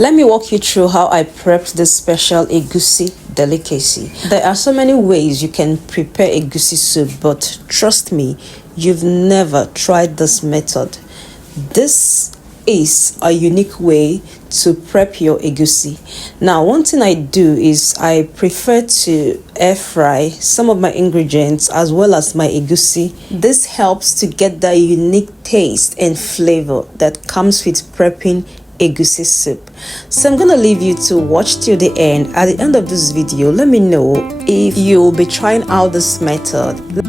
Let me walk you through how I prepped this special egusi delicacy. There are so many ways you can prepare egusi soup, but trust me, you've never tried this method. This is a unique way to prep your egusi. Now, one thing I do is I prefer to air fry some of my ingredients as well as my egusi. This helps to get that unique taste and flavor that comes with prepping egusi soup. So I'm gonna leave you to watch till the end. At the end of this video, let me know if you'll be trying out this method.